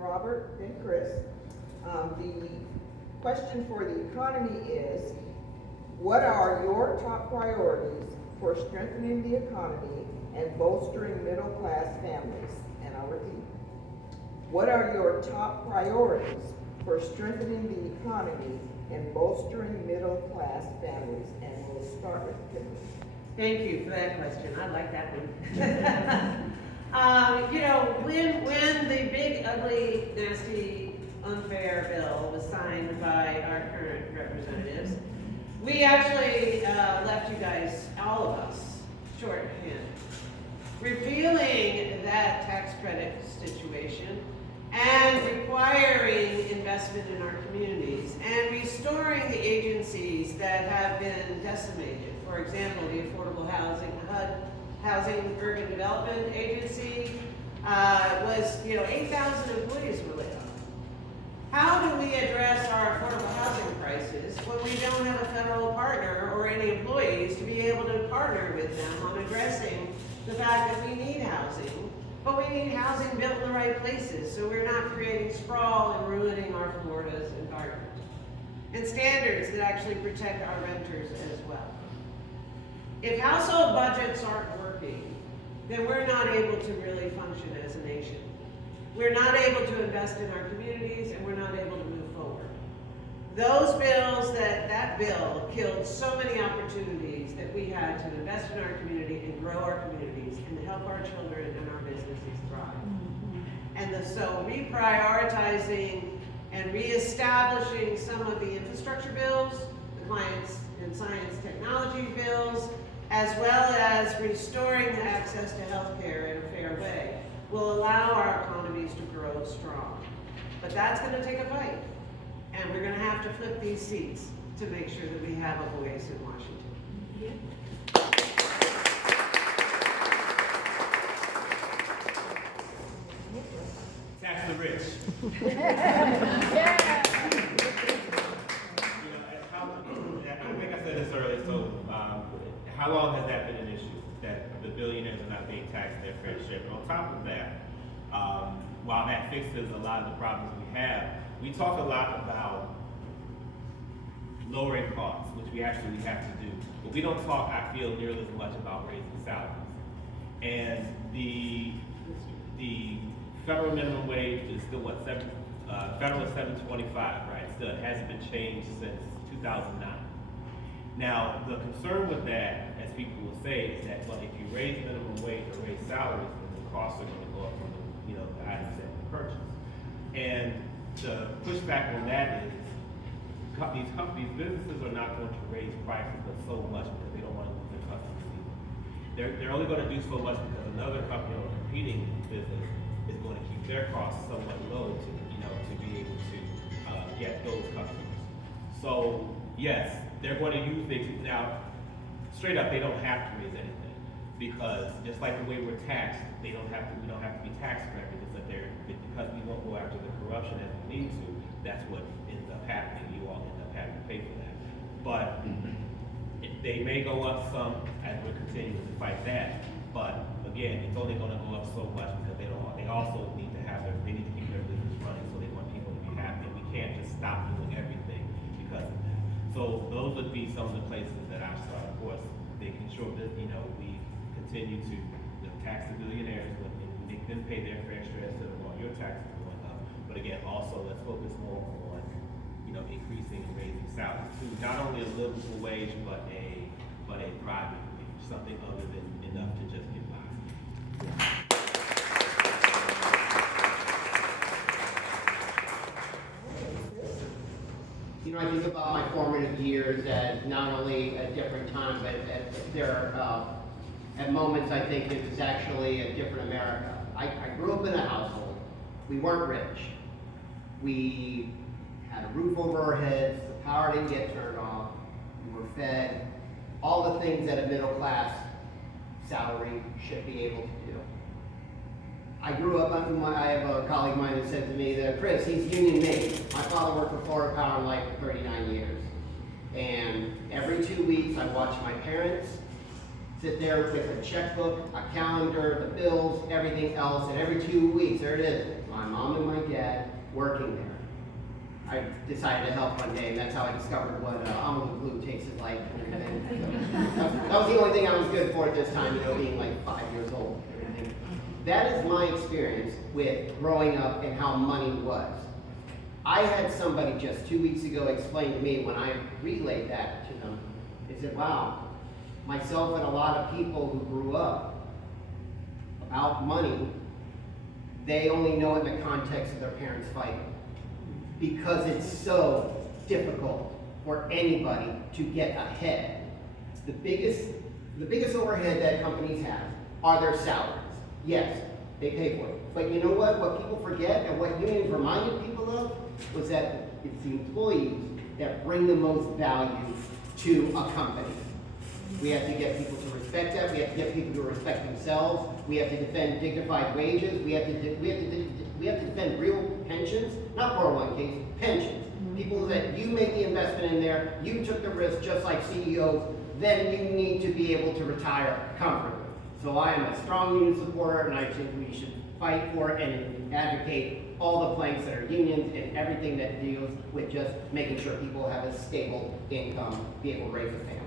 Robert and Chris. The question for the economy is, what are your top priorities for strengthening the economy and bolstering middle-class families? And I'll repeat. What are your top priorities for strengthening the economy and bolstering middle-class families? And we'll start with Kimberly. Thank you for that question. I like that one. When the big, ugly, nasty, unfair bill was signed by our current representatives, we actually left you guys, all of us, shorthanded. Repealing that tax credit situation and requiring investment in our communities and restoring the agencies that have been decimated. For example, the Affordable Housing, HUD, Housing Urban Development Agency was, 8,000 employees were laid off. How do we address our affordable housing crisis when we don't have a federal partner or any employees to be able to partner with them on addressing the fact that we need housing, but we need housing built in the right places so we're not creating sprawl and ruining our Florida's environment, and standards that actually protect our renters as well. If household budgets aren't working, then we're not able to really function as a nation. We're not able to invest in our communities, and we're not able to move forward. Those bills, that bill killed so many opportunities that we had to invest in our community and grow our communities and help our children and our businesses thrive. And so reprioritizing and reestablishing some of the infrastructure bills, the clients and science technology bills, as well as restoring the access to health care in a fair way, will allow our economies to grow strong. But that's going to take a fight. And we're going to have to flip these seats to make sure that we have a voice in Washington. Yeah. Tax the rich. I think I said this earlier, so how long has that been an issue, that the billionaires are not being taxed their fair share? But on top of that, while that fixes a lot of the problems we have, we talk a lot about lowering costs, which we actually have to do, but we don't talk, I feel, nearly as much about raising salaries. And the federal minimum wage is still what, federal is $7.25, right? Still, it hasn't been changed since 2009. Now, the concern with that, as people will say, is that, well, if you raise minimum wage or raise salaries, then the costs are going to go up from the items that we purchase. And the pushback on that is these companies, businesses are not going to raise prices but so much because they don't want to lose their customers either. They're only going to do so much because another company or a competing business is going to keep their costs somewhat low to be able to get those customers. So yes, they're going to use things. Now, straight up, they don't have to raise anything because just like the way we're taxed, we don't have to be taxed for everything. Because we won't go after the corruption as we need to, that's what ends up happening. You all end up having to pay for that. But they may go up some as we're continuing to fight that. But again, it's only going to go up so much because they also need to keep their business running, so they want people to be happy. And we can't just stop doing everything because of that. So those would be some of the places that I start. Of course, making sure that we continue to tax the billionaires, but make them pay their fair share instead of all your taxes going up. But again, also let's focus more on increasing and raising salaries too. Not only a livable wage, but a thriving wage, something other than enough to just get by. I think about my formative years as not only a different time, but at moments I think it was actually a different America. I grew up in a household. We weren't rich. We had a roof over our heads, the power didn't get turned off, we were fed, all the things that a middle class salary should be able to do. I grew up, I have a colleague of mine that said to me that, Chris, he's union made. My father worked for Florida Power and Light for 39 years. And every 2 weeks I watched my parents sit there with a checkbook, a calendar, the bills, everything else, and every 2 weeks, there it is, my mom and my dad working there. I decided to help one day, and that's how I discovered what almond glue tasted like and everything. That was the only thing I was good for at this time, you know, being like 5 years old and everything. That is my experience with growing up and how money was. I had somebody just 2 weeks ago explain to me when I relayed that to them, they said, wow, myself and a lot of people who grew up about money, they only know it in the context of their parents fighting. Because it's so difficult for anybody to get ahead. The biggest overhead that companies have are their salaries. Yes, they pay for it. But you know what? What people forget and what unions reminded people of was that it's the employees that bring the most value to a company. We have to get people to respect that. We have to get people to respect themselves. We have to defend dignified wages. We have to defend real pensions, not 401ks, pensions. People that you make the investment in there, you took the risk just like CEOs, then you need to be able to retire comfortably. So I am a strong union supporter, and I think we should fight for and advocate all the planks that are unions and everything that deals with just making sure people have a stable income, be able to raise a family.